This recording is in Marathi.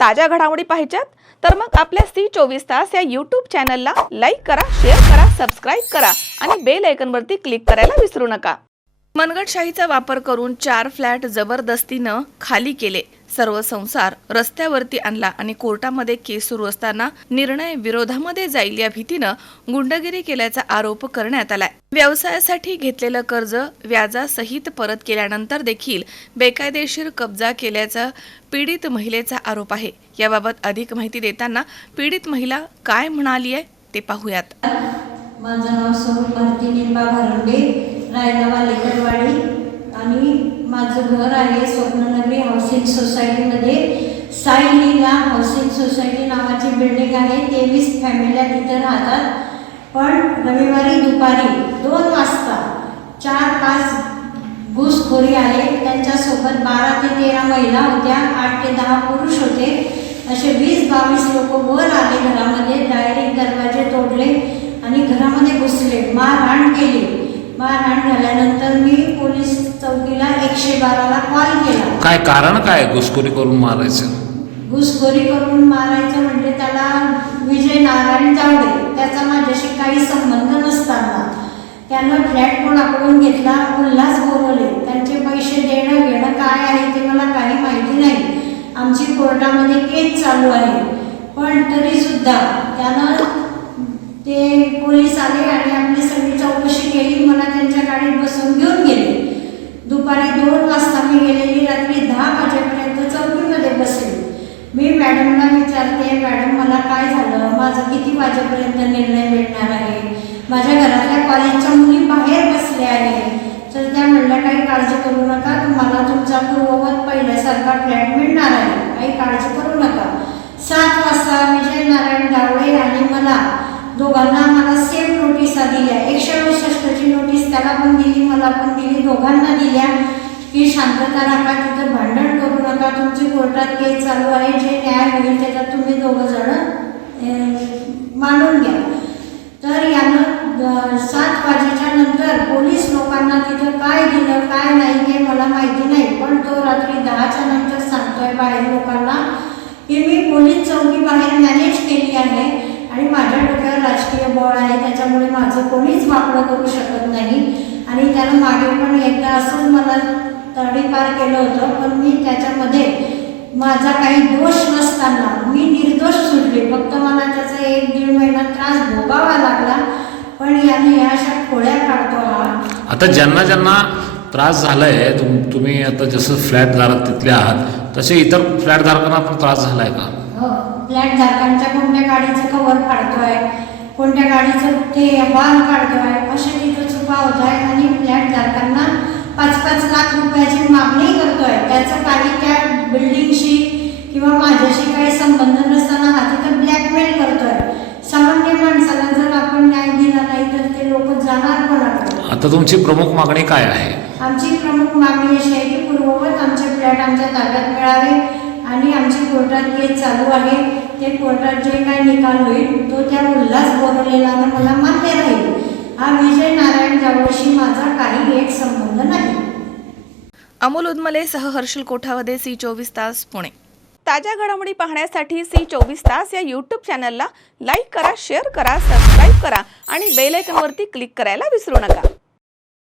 ताज्या घडामोडी पाहिजेत तर मग आपल्या C24 तास या YouTube चॅनलला लाईक करा, शेअर करा, सबस्क्राइब करा आणि बेल आयकॉनवरती क्लिक करायला विसरू नका। मनगटशाहीचा वापर करून 4 फ्लॅट जबरदस्तीनं खाली केले, सर्व संसार रस्त्यावरती आणला आणि कोर्टामध्ये केस सुरू असताना निर्णय विरोधामध्ये जाईल या भीतीनं गुंडगिरी केल्याचा आरोप करण्यात आलाय। व्यवसायासाठी घेतलेलं कर्ज व्याजासहित परत केल्यानंतर देखील बेकायदेशीर कब्जा केल्याचा पीडित महिलेचा आरोप आहे। याबाबत अधिक माहिती देताना पीडित महिला काय म्हणाली आहे ते पाहूयात। माझं नाव सौ भारती निंबा भारंबे, राहायला वालेकरवाडी आणि माझं घर आहे स्वप्ननगरी हाऊसिंग सोसायटीमध्ये। साई लीला हाऊसिंग सोसायटी नावाची बिल्डिंग आहे। 23 फॅमिल्या तिथे राहतात। पण रविवारी दुपारी 2 वाजता 4-5 घुसखोरी आले। त्यांच्यासोबत 12 ते 13 महिला होत्या, 8 ते 10 पुरुष होते। असे 20-22 लोक वर आले, घरामध्ये डायरेक्ट दरवाजे तोडले आणि घरामध्ये घुसले, मारहाण केली। मारहाण झाल्यानंतर मी पोलीस चौकीला 112ला कॉल केला। काय कारण काय घुसखोरी करून मारायचं? घुसखोरी करून मारायचं म्हणजे त्याला विजय नारायण जावडे, त्याचा माझ्याशी काही संबंध नसताना त्यानं फ्लॅट कोणाकडून घेतला, उल्हास बोलवले। त्यांचे पैसे देणं घेणं काय आहे ते मला काही माहिती नाही। आमची कोर्टामध्ये केस चालू आहे, पण तरी सुद्धा त्यानं ते पोलीस आले आणि आपली सगळी चौकशी केली। मला त्यांच्या गाडीत बसून घेऊन गेले। दुपारी 2 वाजता मी गेलेली, रात्री 10 वाजेपर्यंत चौकीमध्ये बसले। मी मॅडमला विचारते, मॅडम मला काय झालं, माझं किती वाजेपर्यंत निर्णय मिळणार आहे, माझ्या घरातल्या कॉलेजच्या मुली बाहेर बसल्या आहे। तर त्या म्हणल्या काही काळजी करू नका, तुम्हाला तुमचा पूर्ववत पहिल्यासारखा फ्लॅट मिळणार आहे, काही काळजी करू नका। 7 वाजता विजय नारायण जावडे आणि मला दोघांना मला सेम नोटिसा दिल्या। 168ची नोटीस त्याला पण दिली, मला पण दिली, दोघांना दिल्या की शांतता राखा, तिथं भांडण करू नका, तुमची कोर्टात केस चालू आहे, जे न्याय होईल त्याच्यात तुम्ही दोघं जण मानून घ्या। तर यानं 7 वाजेच्या नंतर पोलीस लोकांना तिथं काय दिलं काय नाही हे मला माहिती नाही, पण तो रात्री 10च्या नंतर सांगतोय बाहेर लोकांना की मी पोलीस चौकी बाहेर मॅनेज केली आहे आणि माझ्या डोक्यावर राजकीय बळ आहे, त्याच्यामुळे माझं कोणीच वापरं करू शकत नाही। आणि त्यानं मागे पण एकदा असंच मला तडीपार केलं होतं, पण मी त्याच्यामध्ये माझा काही दोष नसताना मी निर्दोष सुटले। फक्त मला त्याचा 1-1.5 महिना त्रास भोगावा लागला, पण याने या अशा खोड्या काढतो हा। आता ज्यांना ज्यांना त्रास झालाय, तुम्ही आता जसं फ्लॅट धारक तिथले आहात, तसे इतर फ्लॅट धारकांना पण त्रास झालाय का? हो, फ्लॅट धारकांच्या कोणत्या गाडीचं कव्हर काढतोय, कोणत्या गाडीचं ते हॉर्न काढतोय, असे तिथं चुका होत आहे। आणि फ्लॅट धारकांना 5-5 लाख रुपयाची मागणी करतोय। त्याचं काही त्या बिल्डिंगशी किंवा माझ्याशी काही संबंध नसताना हा तिथं ब्लॅकमेल करतोय। सामान्य माणसाला जर आपण न्याय दिला नाही तर ते लोक जाणार कोणाकडे? आता तुमची प्रमुख मागणी काय आहे? आमची प्रमुख मागणी अशी आहे की पूर्ववत आमचे फ्लॅट आमच्या ताब्यात मिळावे आणि आमची कोर्टात केस चालू आहे, ते कोर्टात जे काही निकाल होईल तो त्या उल्हास बोलवलेला मला मान्य राहील। हा विजय नारायण जावडेशी माझा काही एक संबंध नाही। अमोल उदमले सह हर्षल कोठावदे, C24 तास, पुणे। ताज्या घडामोडी पाहण्यासाठी C24 तास या YouTube चॅनलला लाईक करा, शेअर करा, सबस्क्राइब करा आणि बेल आयकॉनवरती क्लिक करायला विसरू नका।